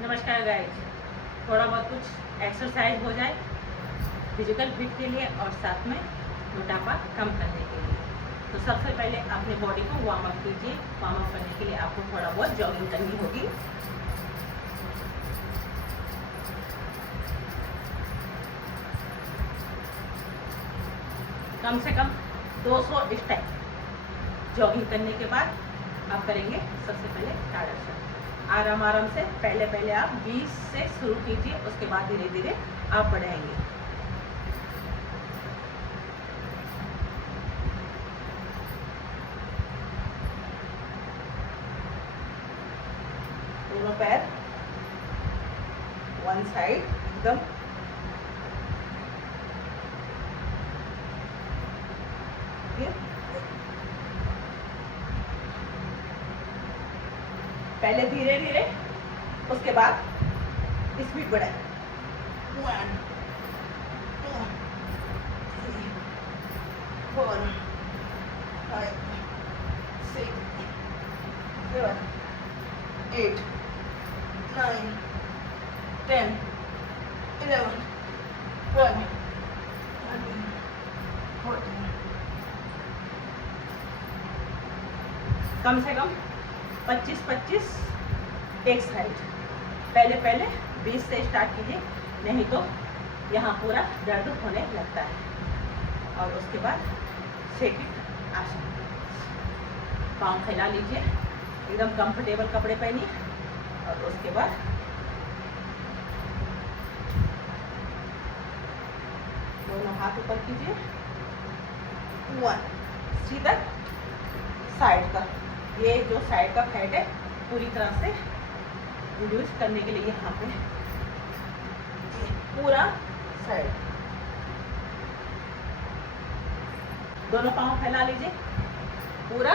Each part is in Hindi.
नमस्कार गाइस। थोड़ा बहुत कुछ एक्सरसाइज हो जाए फिजिकल फिट के लिए और साथ में मोटापा कम करने के लिए। तो सबसे पहले अपने बॉडी को वार्म अप कीजिए। वार्म अप करने के लिए आपको थोड़ा बहुत जॉगिंग करनी होगी। कम से कम 200 स्टेप जॉगिंग करने के बाद आप करेंगे सबसे पहले ताड़ासन। आराम आराम से पहले आप 20 से शुरू कीजिए, उसके बाद धीरे धीरे आप बढ़ाएंगे। दोनों पैर वन साइड एकदम पहले धीरे धीरे, उसके बाद स्पीड बढ़ाए। 1 2 3 4 5 6 7 8 9 10 11 12 13 14। कम से कम 25-25 एक साइड। पहले 20 से स्टार्ट कीजिए, नहीं तो यहाँ पूरा दर्द होने लगता है। और उसके बाद सेटिंग आसन। पाँव फैला लीजिए, एकदम कंफर्टेबल कपड़े पहनिए और उसके बाद दोनों हाथ ऊपर कीजिए। 1 सीधा साइड का, ये जो साइड का फैट है पूरी तरह से रिड्यूस करने के लिए यहाँ पे पूरा साइड। दोनों पाँव फैला लीजिए, पूरा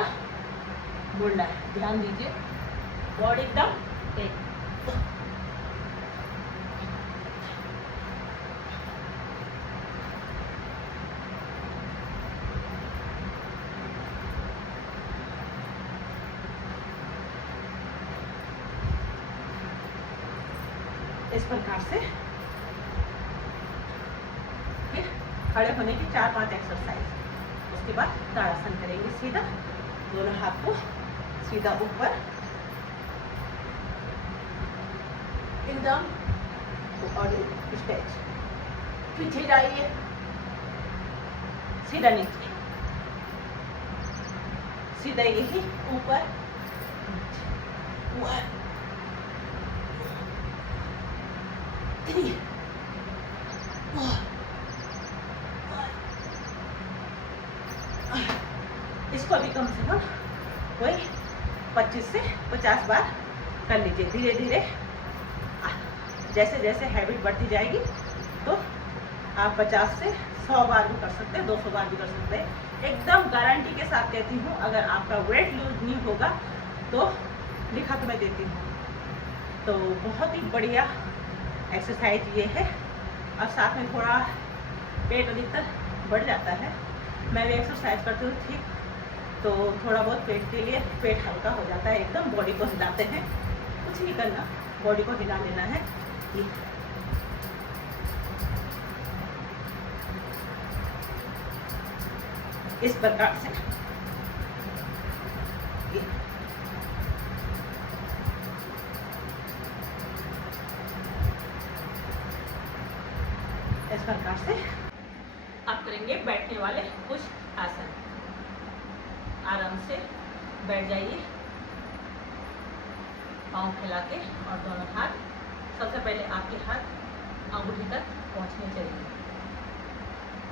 मुड़ना है। ध्यान दीजिए, बॉडी एकदम एक। इस प्रकार से फिर खड़े होने की 4-5 एक्सरसाइज। उसके बाद ताड़ासन करेंगे। सीधा दोनों हाथ को सीधा ऊपर एकदम और स्ट्रेच। पीछे जाइए, सीधा नीचे, सीधा यही ऊपर। 1 3 4 इसको भी कम से कम कोई 25 से 50 बार कर लीजिए। धीरे धीरे जैसे जैसे हैबिट बढ़ती जाएगी तो आप 50 से 100 बार भी कर सकते हैं, 200 बार भी कर सकते हैं। एकदम गारंटी के साथ कहती हूँ, अगर आपका वेट लूज नहीं होगा तो लिखा तो मैं देती हूँ। तो बहुत ही बढ़िया एक्सरसाइज ये है। और साथ में थोड़ा पेट अधिकतर बढ़ जाता है। मैं भी एक्सरसाइज करती हूँ ठीक, तो थोड़ा बहुत पेट के लिए पेट हल्का हो जाता है। एकदम बॉडी को हिलाते हैं, कुछ नहीं करना, बॉडी को हिला लेना है। ये इस प्रकार से ये इस प्रकार से आप करेंगे बैठने वाले कुछ आसन। आराम से बैठ जाइए, पाँव फैला के और दोनों हाथ, सबसे पहले आपके हाथ अंगूठी तक पहुंचने चाहिए।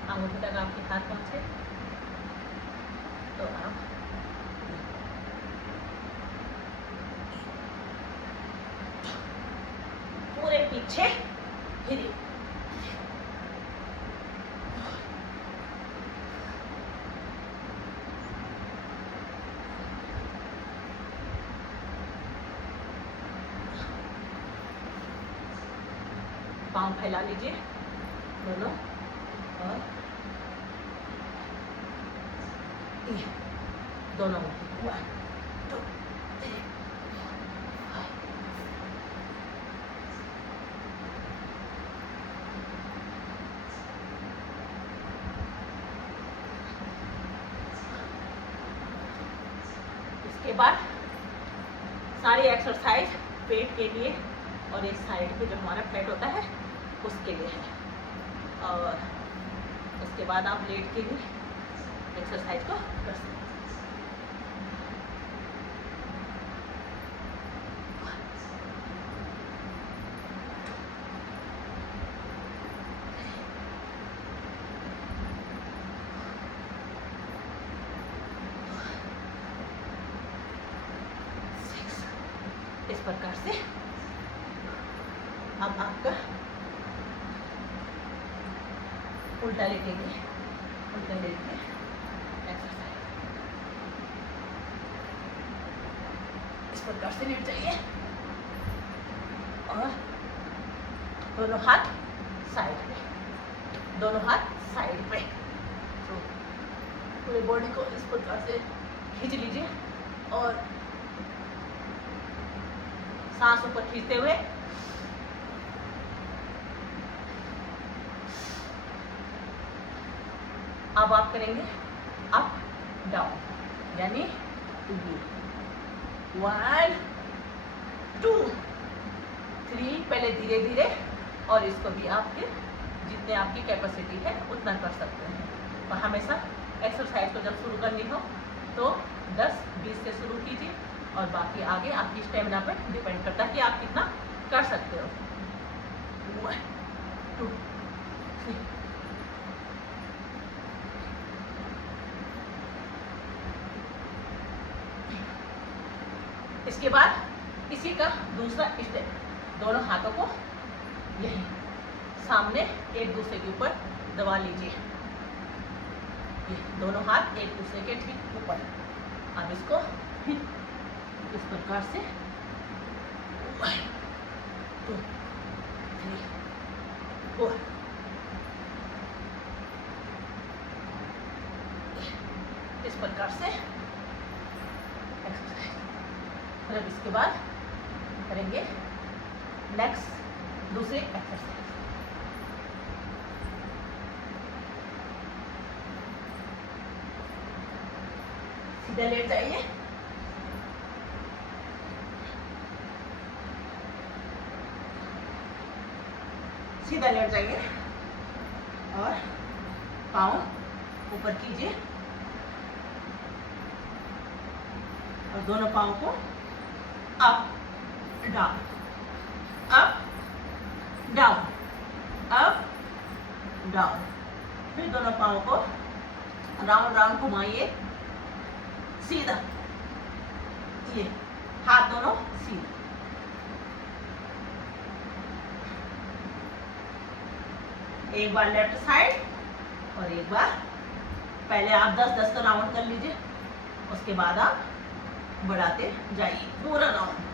अंगूठी तक आपके हाथ पहुंचे तो आप पूरे पीछे हिलिए। पाँव फैला लीजिए दोनों और दोनों 1 2 3 बार सारी एक्सरसाइज पेट के लिए और एक साइड पे जो हमारा फैट होता है उसके लिए है। और उसके बाद आप लेट के भी एक्सरसाइज को कर सकते हैं। इस प्रकार से अब आपका उल्टा लेटेंगे, उल्टा लेट के एक्सरसाइज इस प्रकार से लेट जाइए और दोनों हाथ साइड पे, दोनों हाथ साइड पे, तो पूरे बॉडी को इस प्रकार से खींच लीजिए और सांस ऊपर खींचते हुए अब आप करेंगे अप डाउन, यानी 1 2 3, पहले धीरे धीरे, और इसको भी आपके जितने आपकी कैपेसिटी है उतना कर सकते हैं। और हमेशा एक्सरसाइज को जब शुरू करनी हो तो 10-20 से शुरू कीजिए और बाकी आगे आपकी स्टेमिना पर डिपेंड करता है कि आप कितना कर सकते हो। 1 2 3। इसके बाद इसी का दूसरा स्टेप, दोनों हाथों को यही सामने एक दूसरे के ऊपर दबा लीजिए, ये दोनों हाथ एक दूसरे के ठीक ऊपर। अब इसको फिर इस प्रकार से 1 2 3 4, इस प्रकार से एक्सरसाइज। फिर इसके बाद करेंगे नेक्स्ट दूसरी एक्सरसाइज। सीधा लेट जाइए, सीधा लेट जाइए और पाँव ऊपर कीजिए और दोनों पाँव को up down, up down, up down. फिर दोनों पाँव को राउंड राउंड घुमाइए, सीधा, ये हाथ दोनों सीधा। एक बार लेफ्ट साइड और एक बार, पहले आप 10-10 का राउंड कर लीजिए, उसके बाद आप बढ़ाते जाइए पूरा राउंड।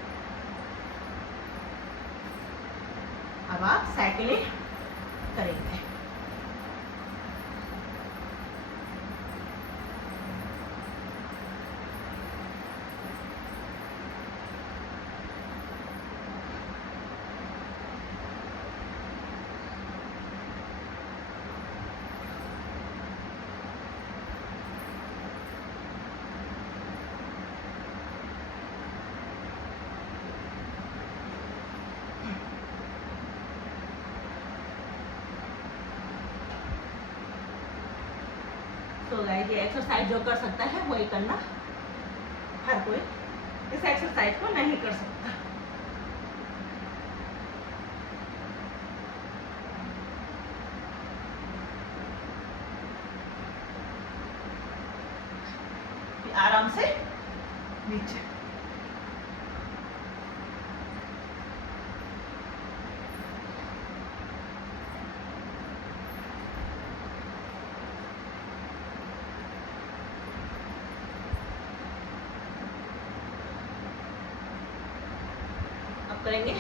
अब आप साइकिलिंग करेंगे। तो गाइस ये एक्सरसाइज जो कर सकता है वही करना, हर कोई इस एक्सरसाइज को नहीं कर सकता। आराम से नीचे, करेंगे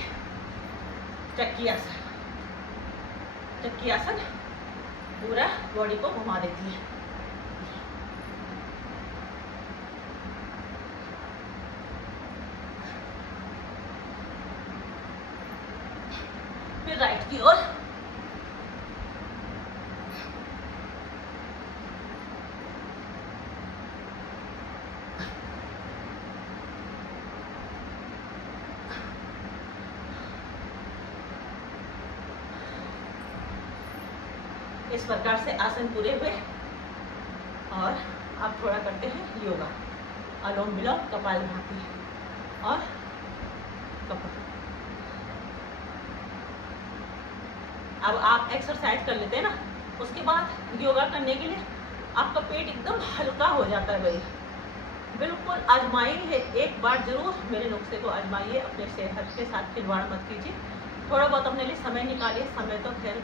चक्की आसन। चक्की आसन पूरा बॉडी को घुमा देती है। फिर राइट की ओर, इस प्रकार से आसन पूरे हुए। और अब थोड़ा करते हैं योगा, अनुलोम विलोम, कपालभाति और कपाल। अब आप एक्सरसाइज कर लेते हैं ना, उसके बाद योगा करने के लिए आपका पेट एकदम हल्का हो जाता है भाई। बिल्कुल आजमाइए है, एक बार जरूर मेरे नुस्खे को आजमाइए, अपने सेहत के साथ खिलवाड़ मत कीजिए। थोड़ा बहुत अपने लिए समय निकालिए। समय तो खैर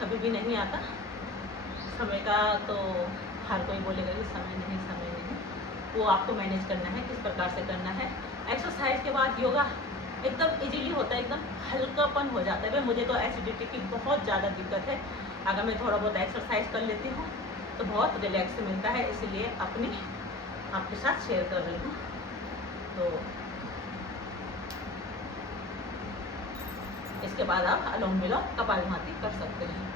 कभी भी नहीं आता, समय का तो हर कोई बोलेगा कि समय नहीं, वो आपको मैनेज करना है, किस प्रकार से करना है। एक्सरसाइज के बाद योगा एकदम इजीली होता है, एकदम हल्कापन हो जाता है। भाई मुझे तो एसिडिटी की बहुत ज़्यादा दिक्कत है, अगर मैं थोड़ा बहुत एक्सरसाइज कर लेती हूँ तो बहुत रिलैक्स मिलता है, इसलिए अपनी आपके साथ शेयर कर रही हूँ। तो इसके बाद आप अनुलोम विलोम, कपालभाति कर सकते हैं।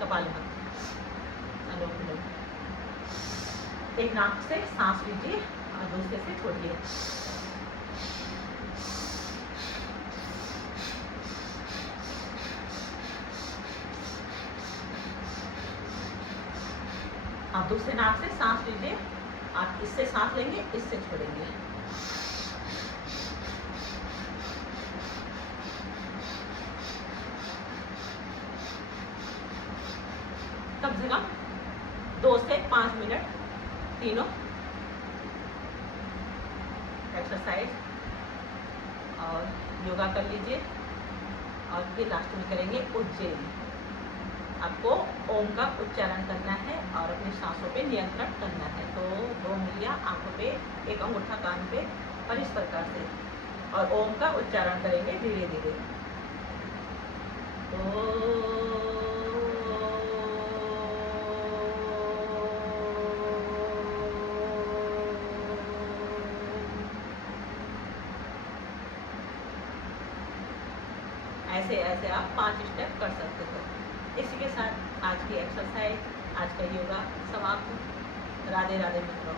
कपालभाति, अनुलोम विलोम, एक नाक से सांस लीजिए और दूसरे से छोड़िए। आप दूसरे नाक से सांस लीजिए, आप इससे सांस लेंगे, इससे छोड़ेंगे। कम से कम 2 से 5 मिनट तीनों एक्सरसाइज और योगा कर लीजिए। और फिर लास्ट में करेंगे उज्जैन। आपको ओम का उच्चारण करना है और अपनी सांसों पे नियंत्रण करना है। तो 2 उंगलियां आंखों पे, एक अंगूठा कान पे और इस प्रकार से, और ओम का उच्चारण करेंगे धीरे धीरे। तो ऐसे ऐसे आप 5 स्टेप कर सकते हो। इसी के साथ आज की एक्सरसाइज, आज का योगा समाप्त। राधे राधे मित्रों।